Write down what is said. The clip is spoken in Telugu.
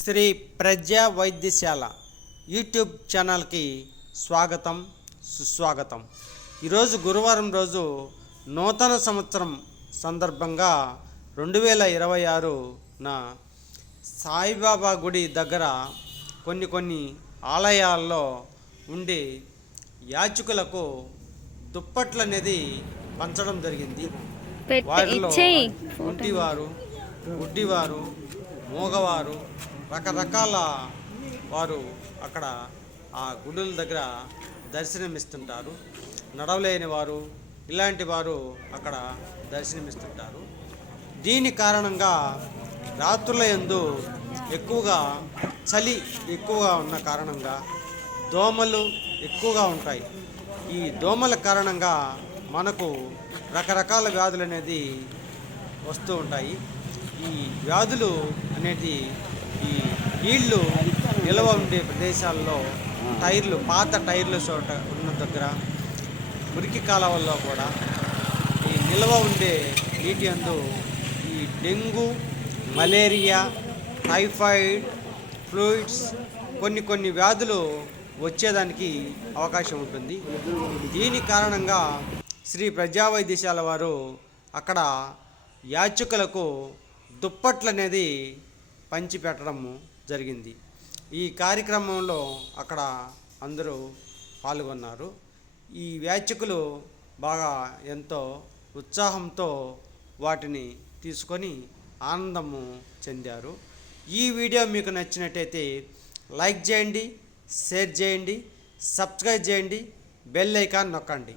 శ్రీ ప్రజా వైద్యశాల యూట్యూబ్ ఛానల్కి స్వాగతం సుస్వాగతం. ఈరోజు గురువారం రోజు నూతన సంవత్సరం సందర్భంగా 2026న సాయిబాబా గుడి దగ్గర కొన్ని ఆలయాల్లో ఉండి యాచకులకు దుప్పట్లు అనేది పంచడం జరిగింది. వారిలో గుడ్డివారు, మూగవారు, రకరకాల వారు అక్కడ ఆ గుడుల దగ్గర దర్శనమిస్తుంటారు. నడవలేని వారు, ఇలాంటి వారు అక్కడ దర్శనమిస్తుంటారు. దీని కారణంగా రాత్రుల యందు ఎక్కువగా చలి ఎక్కువగా ఉన్న కారణంగా దోమలు ఎక్కువగా ఉంటాయి. ఈ దోమల కారణంగా మనకు రకరకాల వ్యాధులు అనేది వస్తూ ఉంటాయి. ఈ వ్యాధులు అనేది ఈ నీళ్లు నిల్వ ఉండే ప్రదేశాల్లో పాత టైర్లు చోట ఉన్న దగ్గర, మురికి కాలువల్లో కూడా ఈ నిల్వ ఉండే నీటి యందు ఈ డెంగ్యూ, మలేరియా, టైఫాయిడ్, ఫ్లూయిడ్స్ కొన్ని వ్యాధులు వచ్చేదానికి అవకాశం ఉంటుంది. దీని కారణంగా శ్రీ ప్రజా వైద్యశాల వారు అక్కడ యాచకులకు దుప్పట్లు అనేది పంచిపెట్టడం జరిగింది. ఈ కార్యక్రమంలో అక్కడ అందరూ పాల్గొన్నారు. ఈ యాచకులు బాగా ఎంతో ఉత్సాహంతో వాటిని తీసుకొని ఆనందము చెందారు. ఈ వీడియో మీకు నచ్చినట్టయితే లైక్ చేయండి, షేర్ చేయండి, సబ్స్క్రైబ్ చేయండి, బెల్ ఐకాన్ నొక్కండి.